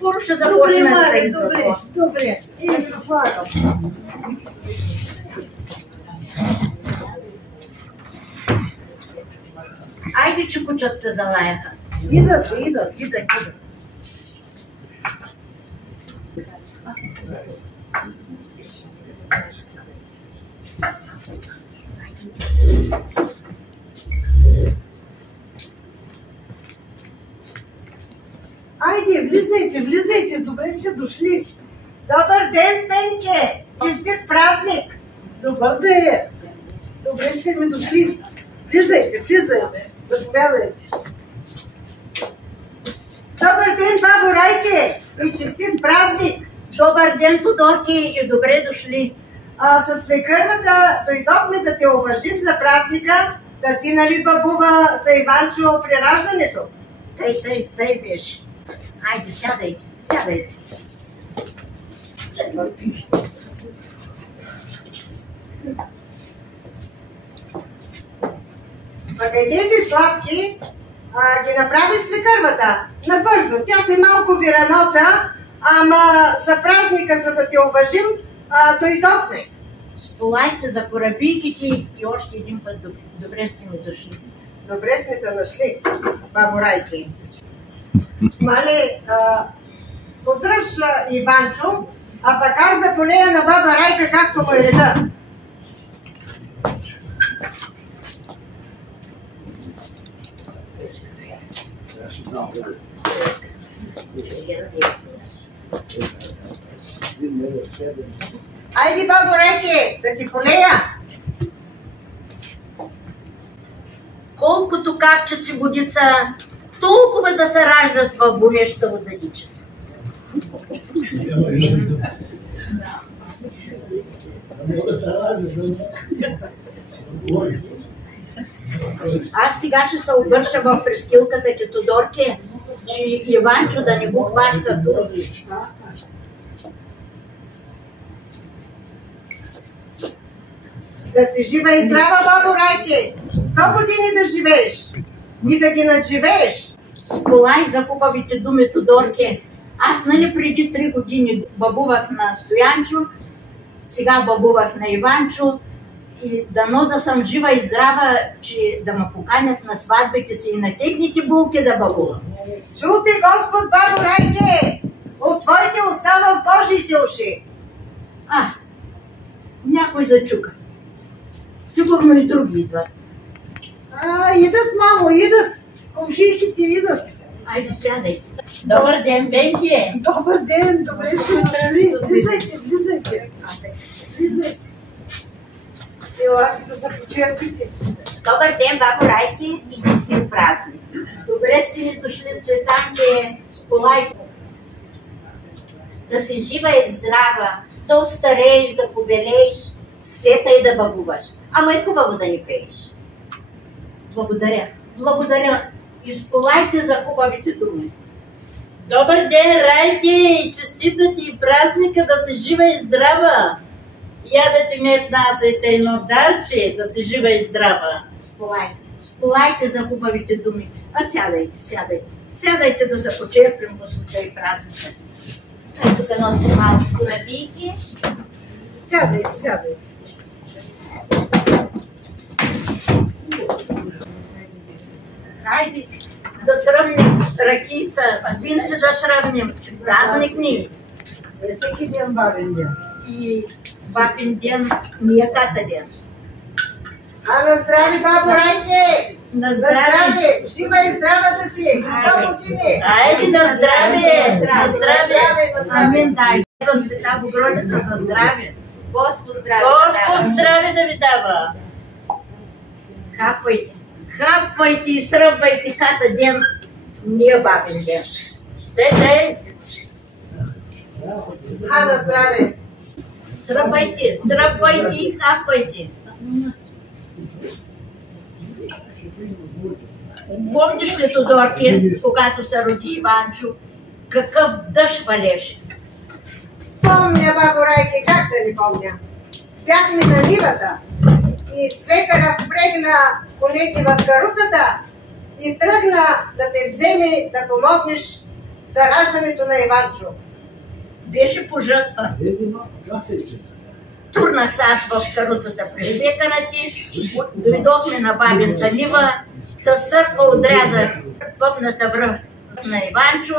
скоро ще започне да тръгва. Добре, добре. И го слагам. Айде, че кучата залаяха. Идат. Айде, влизайте, добре сте дошли. Добър ден, Пенке! Честит празник! Добър ден! Добре сте ми дошли. Влизайте, заповядайте. Добър ден, бабо Райке! И честит празник! Добър ден, Тодорки, и добре дошли! С свекървата дойдохме да те уважим за празника, да ти нали бабува за Иванчо при раждането. Тъй беше. Айде, сядайте. Пък тези сладки ги направи свекървата. Набързо. Тя си малко вираноса, ама за празника, за да те уважим, дойдохме. Сполайте за корабийките и още един път добре сте ми дошли. Добре сме те нашли, бабо Райки. Мале, подръж Иванчо, а пък аз да полея на баба Райка, както му е реда. Айде, бабо Райке, да ти полея. Колкото капчици водица, толкова да се раждат в болеща водадичица. Аз сега ще се обърша в престилката ти, Тодорке, че Иванчо да не го хваща други. Да си жива и здрава, бабо Райке! 100 години да живееш и да ги надживееш. Сполай за хубавите думи, Тодорке. Аз нали преди 3 години бабувах на Стоянчо, сега бабувах на Иванчо и дано да съм жива и здрава, че да ме поканят на сватбите си и на техните булки да бабувам. Чул те, Господ, бабо Райке! От твоите уста в Божиите уши! Някой зачука. Сигурно и други идват. Идат, мамо, идат. Комшийките идат. Айде, сядайте. Добър ден, Бенки. Добър ден, добре сте дошли. Влизайте. Елате да се почерпите. Добър ден, бабо Райки и честит празник. Добре сте ни дошли, Цветанке, Сполайко. Да си жива и здрава, да остарееш, да побелееш, все тъй да бабуваш. Ама е хубаво да ни пееш. Благодаря. Изполайте за хубавите думи. Добър ден, Райки! Честита ти празника, да си жива и здрава! Я да ти ме отнасяйте едно дарче, да си жива и здрава! Сполайте за хубавите думи. Сядайте. Сядайте да се почерпим по случай празника. Тук носим малко корабийки. Сядайте. Хайде да сравним ракица, винце да сравним, празник ни. Всеки ден бабен ден. И бабен ден ни е ката ден. На здраве, бабо Райке! На здраве! Жива и здрава да си! 100 години! Айде на здраве! На здраве! Амин, дай! За Света Богородица, за здраве! Господ здраве! Господ здраве да ви дава! Хапвайте и сръбвайте ката ден, ние бабен ден. Дай! На здраве! Сръбвайте и хапвайте. Помниш ли, Тодорке, когато се роди Иванчо, какъв дъжд валеше? Помня, бабо Райке, как да не помня. Бяхме на нивата и свекара впрегна конете в каруцата и тръгна да те вземе да помогнеш за раждането на Иванчо? Беше по жътва. Турнах се аз в каруцата при свекара ти, дойдохме на бабинта нива, с сърпа отрязах пъпната връх на Иванчо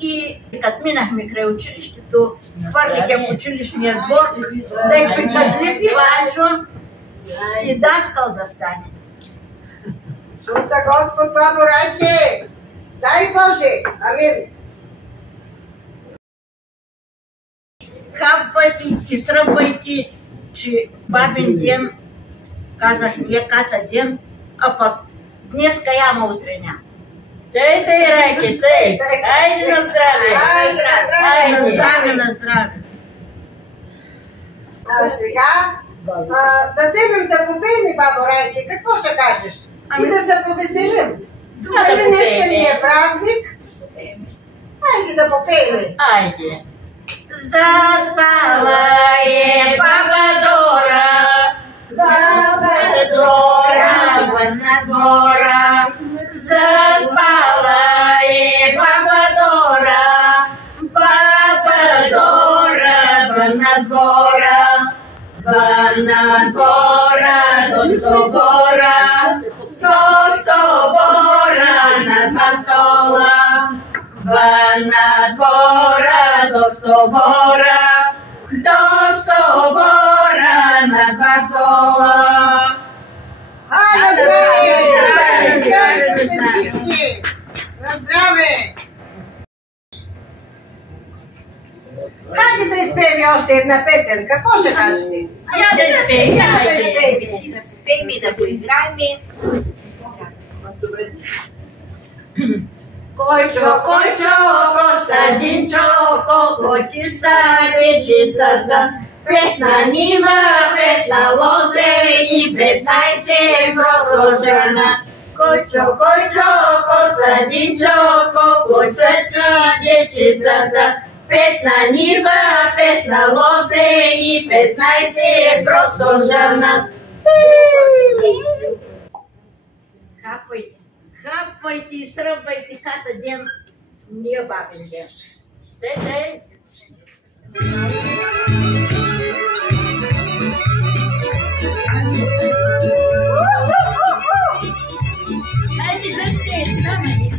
и като минахме край училището, хвърлих я в училищния двор, да й припаслив Иванчо и даскал да стане. Чута Господ, бабо Райке! Дай Боже! Амин! Хапвайте и сръбвайте, че бабин ден, казах не ката ден, а пък днеска яма утре няма. Тъй, Райке, тъй! Айде на здраве! Айде на здраве! На здраве, на здраве! А сега да вземем да попеем, бабо Райке, какво ще кажеш? И да се повеселим. Дали днеска ни е празник? Айде да попеем. Айде! Заспала е баба Дора, баба Дора вън на двора. Заспала е баба Дора, баба Дора вън на двора. Вън на двора до стобора, до стобора на два стола. Вън на двора до стобора на два стола. На здраве! На здраве сте всички! На здраве! Хайде да изпеем още една песен. Какво ще кажете? Я да изпеем, айде! Да попеем и да поиграем. Койчо, койчо, Костадинчо, колко си са дечицата. 5 на нива, 5 на лозе и 15 просожена. Койчо, койчо, Костадинчо, колко са дечицата. 5 на нива, 5 на лозе и 15 просожена. Хапайте. Хапвайте и сръбвайте ката ден, ние бабин ден. Тъй! Айде, дръжте, ставай!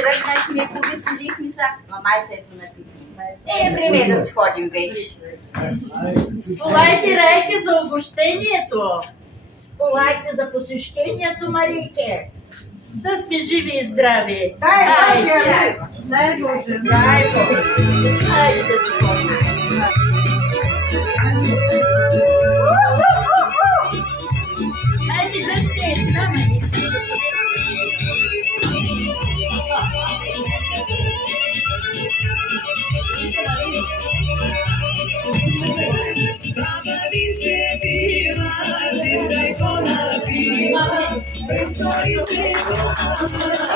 Тръгнахме, повеселихме се, но май се ето напихме. Време да сходим вече. Сполайте, Райке, за обощението. Сполайте за посещението, Марийке. Да сме живи и здрави. Дай Боже! Дай Боже, дай Боже. Айде да си ходим. Айде, дръжте, ставай!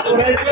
Ahora